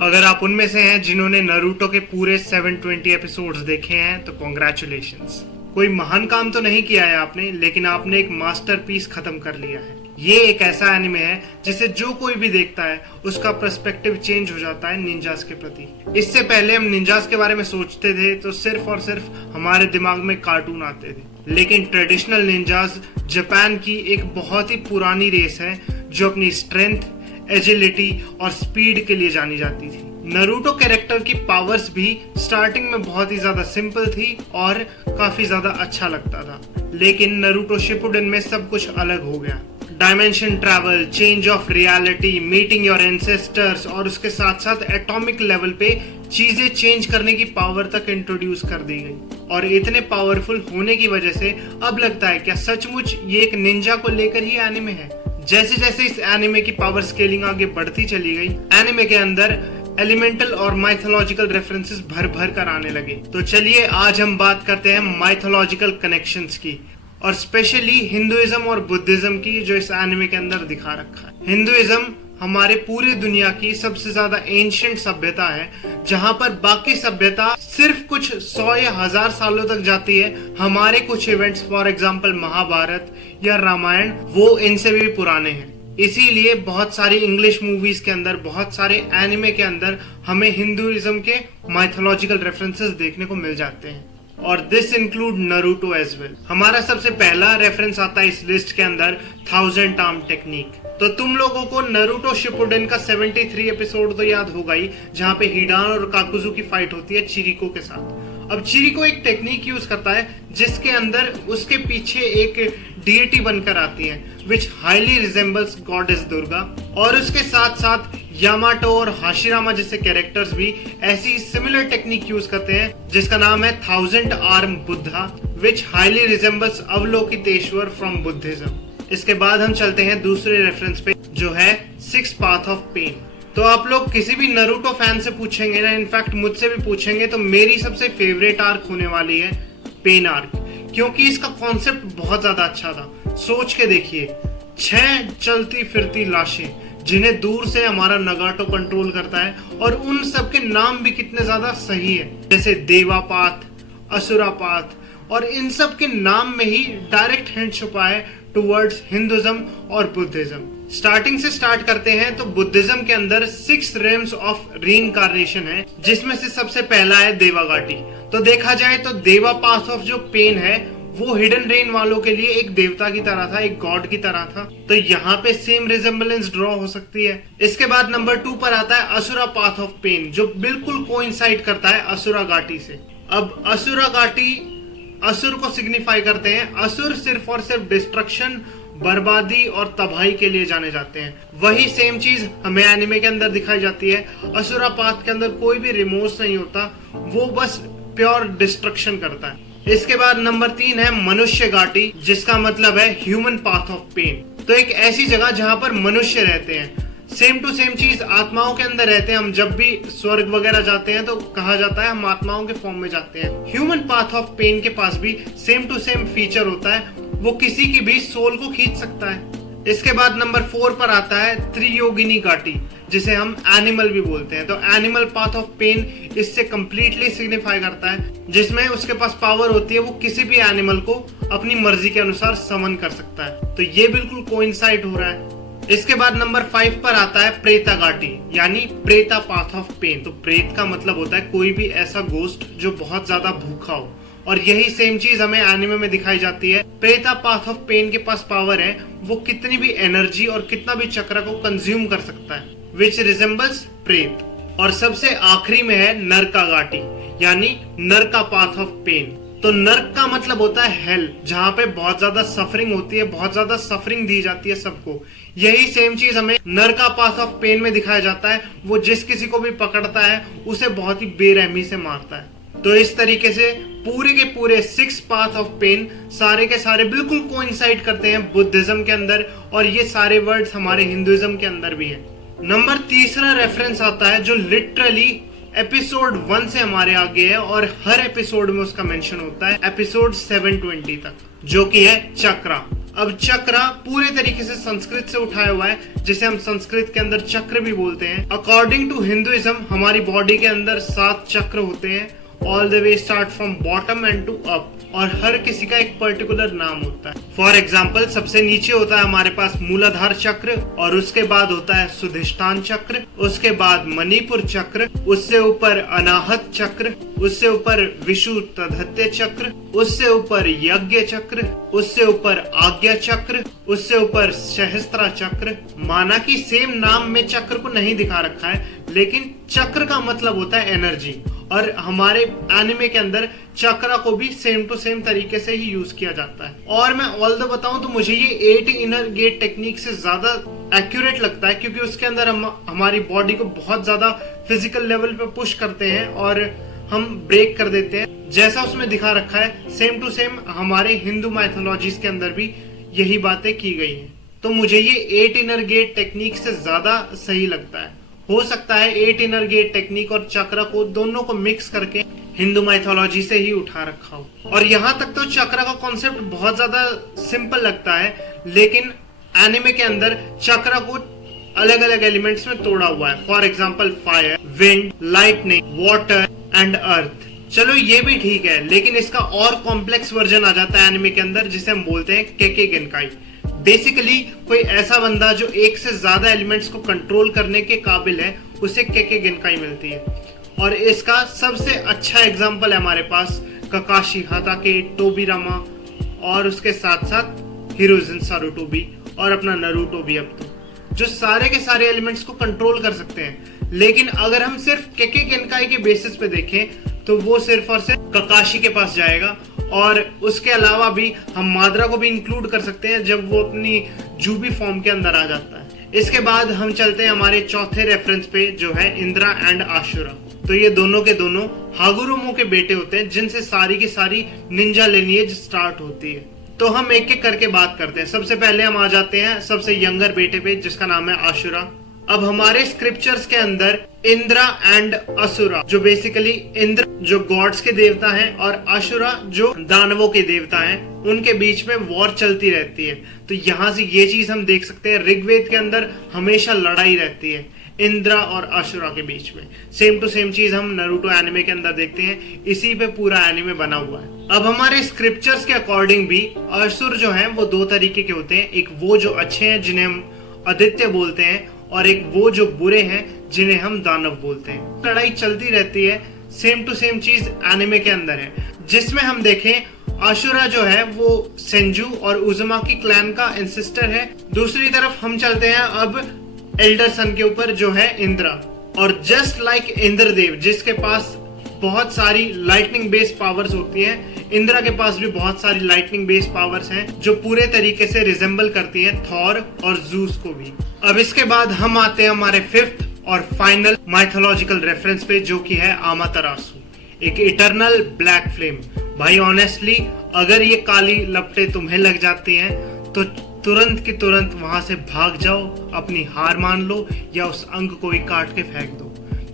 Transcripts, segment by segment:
अगर आप उनमें से हैं जिन्होंने नारुतो के पूरे 720 एपिसोड्स देखे हैं तो कॉन्ग्रेचुलेशंस। कोई महान काम तो नहीं किया है आपने, लेकिन आपने एक मास्टरपीस खत्म कर लिया है। ये एक ऐसा एनिमे है जिसे जो कोई भी देखता है उसका पर्सपेक्टिव चेंज हो जाता है निंजास के प्रति। इससे पहले हम निंजास के बारे में सोचते थे तो सिर्फ और सिर्फ हमारे दिमाग में कार्टून आते थे, लेकिन ट्रेडिशनल निंजास जापान की एक बहुत ही पुरानी रेस है जो अपनी स्ट्रेंथ, एजिलिटी और स्पीड के लिए जानी जाती थी। नारुतो कैरेक्टर की पावर्स भी स्टार्टिंग में बहुत ही ज्यादा सिंपल थी और काफी ज्यादा अच्छा लगता था, लेकिन नारुतो शिपुडेन में सब कुछ अलग हो गया। Dimension travel, change of reality, meeting your ancestors और उसके साथ साथ एटॉमिक लेवल पे चीजें चेंज करने की पावर तक इंट्रोड्यूस कर दी गई। और इतने पावरफुल होने की वजह से अब लगता है क्या सचमुच ये एक निंजा को लेकर ही एनिमे है। जैसे जैसे इस एनिमे की पावर स्केलिंग आगे बढ़ती चली गई, एनिमे के अंदर एलिमेंटल और माइथोलॉजिकल रेफरेंसेस भर भर कर आने लगे। तो चलिए आज हम बात करते हैं माइथोलॉजिकल कनेक्शंस की, और स्पेशली हिंदुइज्म और बुद्धिज्म की जो इस एनिमे के अंदर दिखा रखा है। हिंदुइज्म हमारे पूरी दुनिया की सबसे ज्यादा एंशिएंट सभ्यता है, जहां पर बाकी सभ्यता सिर्फ कुछ 100 या 1000 सालों तक जाती है। हमारे कुछ इवेंट्स फॉर एग्जांपल महाभारत या रामायण वो इनसे भी पुराने हैं। इसीलिए बहुत सारी इंग्लिश मूवीज के अंदर, बहुत सारे एनिमे के अंदर हमें हिंदुइज्म के माइथोलॉजिकल रेफरेंसेस देखने को मिल जाते हैं, और this include Naruto as well. हमारा सबसे पहला रेफरेंस आता है इस लिस्ट के अंदर 1000 आर्म टेक्निक। तो तुम लोगों को नारुतो शिपुडेन का 73 एपिसोड तो याद होगा ही, जहां पे हिडान और काकुजू की फाइट होती है चिरिको के साथ। अब चिरिको एक टेक्निक यूज करता है जिसके अंदर उसके पीछे एक डीएटी बनकर आती है विच हाईली रिजेंबल्स गॉडेस दुर्गा, और उसके साथ साथ यामाटो और हाशिरामा जैसे कैरेक्टर्स भी ऐसी सिमिलर टेक्निक यूज करते हैं जिसका नाम है 1000 arm Buddha which highly resembles Avalokiteshvara from Buddhism. इसके बाद हम चलते हैं दूसरे रेफरेंस पे जो है 6 पाथ ऑफ पेन। तो आप लोग किसी भी नारुतो फैन से पूछेंगे ना, इनफैक्ट मुझसे भी पूछेंगे, तो मेरी सबसे फेवरेट आर्क होने वाली है पेन आर्क, क्योंकि इसका कॉन्सेप्ट बहुत ज्यादा अच्छा था। सोच के देखिए, 6 चलती फिरती लाशें जिन्हें दूर से हमारा नगाटो कंट्रोल करता है, और उन सब के नाम भी कितने ज्यादा सही है, जैसे देवापाथ, असुरापाथ, और इन सब के नाम में ही डायरेक्ट हिंट छुपा है टुवर्ड्स हिंदुइज्म और बुद्धिज्म। स्टार्टिंग से स्टार्ट करते हैं तो बुद्धिज्म के अंदर 6 रेम्स ऑफ रीइंकार्नेशन है, जिसमें से सबसे पहला है देवाघाटी। तो देखा जाए तो देवा पाथ ऑफ जो पेन है वो हिडन रेन वालों के लिए एक देवता की तरह था, एक गॉड की तरह था। तो यहाँ पे सेम रिजेंबलेंस ड्रॉ हो सकती है। इसके बाद नंबर 2 पर आता है असुरा पाथ ऑफ पेन, जो बिल्कुल कोइंसाइड करता है असुरा घाटी से। अब असुरा घाटी असुर को सिग्निफाई करते हैं। असुर सिर्फ और सिर्फ डिस्ट्रक्शन, बर्बादी और तबाही के लिए जाने जाते हैं। वही सेम चीज हमें एनिमे के अंदर दिखाई जाती है। असुरा पाथ के अंदर कोई भी रिमोर्स नहीं होता, वो बस प्योर डिस्ट्रक्शन करता है। इसके बाद नंबर 3 है मनुष्य घाटी, जिसका मतलब है ह्यूमन पाथ ऑफ पेन। तो एक ऐसी जगह जहां पर मनुष्य रहते हैं, सेम टू सेम चीज आत्माओं के अंदर रहते हैं। हम जब भी स्वर्ग वगैरह जाते हैं तो कहा जाता है हम आत्माओं के फॉर्म में जाते हैं। ह्यूमन पाथ ऑफ पेन के पास भी सेम टू सेम फीचर होता है, वो किसी की भी सोल को खींच सकता है। इसके बाद नंबर 4 पर आता है त्रियोगिनी घाटी, जिसे हम एनिमल भी बोलते हैं। तो एनिमल पाथ ऑफ पेन इससे कंप्लीटली सिग्निफाई करता है, जिसमें उसके पास पावर होती है, वो किसी भी एनिमल को अपनी मर्जी के अनुसार समन कर सकता है। तो ये बिल्कुल कोइंसाइड हो रहा है। इसके बाद नंबर 5 पर आता है प्रेता घाटी, यानी प्रेता पाथ ऑफ पेन। तो प्रेत का मतलब होता है कोई भी ऐसा गोस्ट जो बहुत ज्यादा भूखा हो, और यही सेम चीज हमें एनिमे में दिखाई जाती है। प्रेता पाथ ऑफ पेन के पास पावर है, वो कितनी भी एनर्जी और कितना भी चक्र को कंज्यूम कर सकता है, विच रिजेंबल्स प्रेत। और सबसे आखिरी में है नरका घाटी, यानी नरका पाथ ऑफ पेन। तो नर्क का मतलब होता है हेल, जहां पे बहुत ज्यादा सफरिंग होती है, बहुत ज्यादा सफरिंग दी जाती है सबको। यही सेम चीज हमें नरका पाथ ऑफ पेन में दिखाया जाता है। वो जिस किसी को भी पकड़ता है उसे बहुत ही बेरहमी से मारता है। तो इस तरीके से पूरे के पूरे 6 पाथ ऑफ पेन सारे के सारे बिल्कुल कोइंसाइड करते हैं बुद्धिज्म के अंदर, और ये सारे वर्ड्स हमारे हिंदुइज्म के अंदर भी हैं। नंबर 3 रेफरेंस आता है जो लिटरली एपिसोड 1 से हमारे आगे है, और हर एपिसोड में उसका मेंशन होता है एपिसोड 720 तक, जो कि है चक्रा। अब चक्र पूरे तरीके से संस्कृत से उठाया हुआ है, जिसे हम संस्कृत के अंदर चक्र भी बोलते हैं। अकॉर्डिंग टू हिंदुइज्म हमारी बॉडी के अंदर 7 चक्र होते हैं, all the way start from bottom and to up, और हर किसी का एक पर्टिकुलर नाम होता है। फॉर एग्जाम्पल, सबसे नीचे होता है हमारे पास मूलाधार चक्र, और उसके बाद होता है सुधिष्ठान चक्र, उसके बाद मणिपुर चक्र, उससे ऊपर अनाहत चक्र, उससे ऊपर विशुद्धत्य चक्र, उससे ऊपर यज्ञ चक्र, उससे ऊपर आज्ञा चक्र, उससे ऊपर सहस्त्रा चक्र। माना कि सेम नाम में चक्र को नहीं दिखा रखा है, लेकिन चक्र का मतलब होता है एनर्जी, और हमारे एनिमे के अंदर चक्र को भी सेम टू सेम तरीके से ही यूज किया जाता है। और मैं ऑल द बताऊं तो मुझे ये 8 इनर गेट टेक्निक से ज्यादा एक्यूरेट लगता है, क्योंकि उसके अंदर हम हमारी बॉडी को बहुत ज्यादा फिजिकल लेवल पे पुश करते हैं और हम ब्रेक कर देते हैं। जैसा उसमें दिखा रखा है सेम टू सेम हमारे हिंदू माइथोलॉजीज के अंदर भी यही बातें की गई हैं। तो मुझे ये 8 इनर गेट टेक्निक से ज्यादा सही लगता है। हो सकता है 8 इनर गेट टेक्निक और चक्र को दोनों को मिक्स करके हिंदू माइथोलॉजी से ही उठा रखा हो। और यहाँ तक तो चक्र का कॉन्सेप्ट बहुत ज्यादा सिंपल लगता है, लेकिन एनिमे के अंदर चक्र को अलग अलग एलिमेंट्स में तोड़ा हुआ है। For example fire, wind, lightning, water and earth. चलो ये भी ठीक है, लेकिन इसका और कॉम्प्लेक्स वर्जन आ जाता है एनिमे के अंदर, जिसे हम बोलते हैं केके गेनकाई। बेसिकली कोई ऐसा बंदा जो एक से ज्यादा एलिमेंट्स को कंट्रोल करने के काबिल है, उसे केके गेनकाई मिलती है। और इसका सबसे अच्छा एग्जांपल है हमारे पास ककाशी हाताके, टोबिरामा, और उसके साथ साथ हिरोजिन सारुटोबी और अपना नारुतो भी, अब तो जो सारे के सारे एलिमेंट्स को कंट्रोल कर सकते हैं। लेकिन अगर हम सिर्फ केके गेनकाई के बेसिस पे देखें तो वो सिर्फ और सिर्फ ककाशी के पास जाएगा, और उसके अलावा भी हम माद्रा को भी इंक्लूड कर सकते हैं जब वो अपनी जूबी फॉर्म के अंदर आ जाता है। इसके बाद हम चलते हैं हमारे चौथे रेफरेंस पे, जो है इंद्रा एंड आशुरा। तो ये दोनों के दोनों हागुरोमो के बेटे होते हैं, जिनसे सारी की सारी निंजा लिनिएज स्टार्ट होती है। तो हम एक एक करके बात करते हैं। सबसे पहले हम आ जाते हैं सबसे यंगर बेटे पे, जिसका नाम है आशुरा। अब हमारे स्क्रिप्चर्स के अंदर इंद्रा एंड असुरा, जो बेसिकली इंद्र जो गॉड्स के देवता हैं और असुरा जो दानवों के देवता हैं, उनके बीच में वॉर चलती रहती है। तो यहाँ से ये चीज हम देख सकते हैं, ऋग्वेद के अंदर हमेशा लड़ाई रहती है इंद्रा और असुरा के बीच में। सेम टू सेम चीज हम नारुतो एनिमे के अंदर देखते हैं, इसी पे पूरा एनिमे बना हुआ है। अब हमारे स्क्रिप्चर्स के अकॉर्डिंग भी असुर जो हैं वो 2 तरीके के होते हैं। एक वो जो अच्छे हैं जिन्हें हम आदित्य बोलते हैं, और एक वो जो बुरे हैं जिन्हें हम दानव बोलते हैं। लड़ाई चलती रहती है, सेम टू सेम चीज एनिमे के अंदर है, जिसमें हम देखें आशुरा जो है वो सेंजू और उजुमाकी क्लैन का एंसेस्टर है। दूसरी तरफ हम चलते हैं अब एल्डर सन के ऊपर, जो है इंद्रा। और जस्ट लाइक इंद्रदेव जिसके पास बहुत सारी लाइटनिंग बेस्ड पावर्स होती हैं, इंद्रा के पास भी बहुत सारी लाइटनिंग बेस्ड पावर्स हैं, जो पूरे तरीके से रिजेंबल करती हैं थॉर और जूस को भी। अब इसके बाद हम आते हैं हमारे 5th और फाइनल माइथोलॉजिकल रेफरेंस पे, जो कि है आमातरासु, एक इटर्नल ब्लैक फ्लेम। भाई ऑनेस्टली अगर ये काली लपटें तुम्हें लग जाती हैं तो तुरंत की तुरंत वहां से भाग जाओ, अपनी हार मान लो, या उस अंग को ही काट के फेंक दो,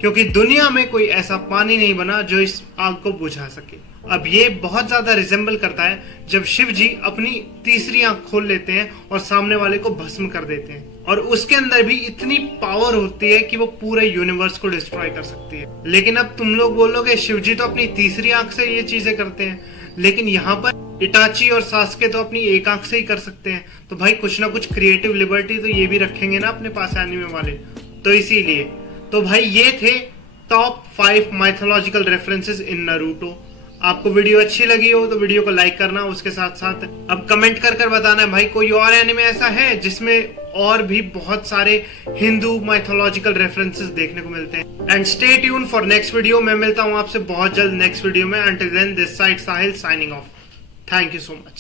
क्योंकि दुनिया में कोई ऐसा पानी नहीं बना जो इस आग को बुझा सके। अब ये बहुत ज्यादा रिजेंबल करता है जब शिव जी अपनी तीसरी आंख खोल लेते हैं और सामने वाले को भस्म कर देते हैं, और उसके अंदर भी इतनी पावर होती है कि वो पूरे यूनिवर्स को डिस्ट्रॉय कर सकती है। लेकिन अब तुम लोग बोलोगे शिव जी तो अपनी तीसरी आंख से ये चीजें करते हैं, लेकिन यहाँ पर इटाची और सास्के तो अपनी एक आंख से ही कर सकते हैं। तो भाई कुछ ना कुछ क्रिएटिव लिबर्टी तो ये भी रखेंगे ना अपने पास एनिमे वाले। तो इसीलिए तो भाई ये थे टॉप 5 माइथोलॉजिकल रेफरेंसेस इन नारुतो। आपको वीडियो अच्छी लगी हो तो वीडियो को लाइक करना, उसके साथ साथ अब कमेंट कर बताना है भाई कोई और एनिमे ऐसा है जिसमें और भी बहुत सारे हिंदू माइथोलॉजिकल रेफरेंसेस देखने को मिलते हैं। And stay tune for next video. मैं मिलता हूं आपसे बहुत जल्द नेक्स्ट वीडियो में। Until then this side Sahil signing off. Thank you so much.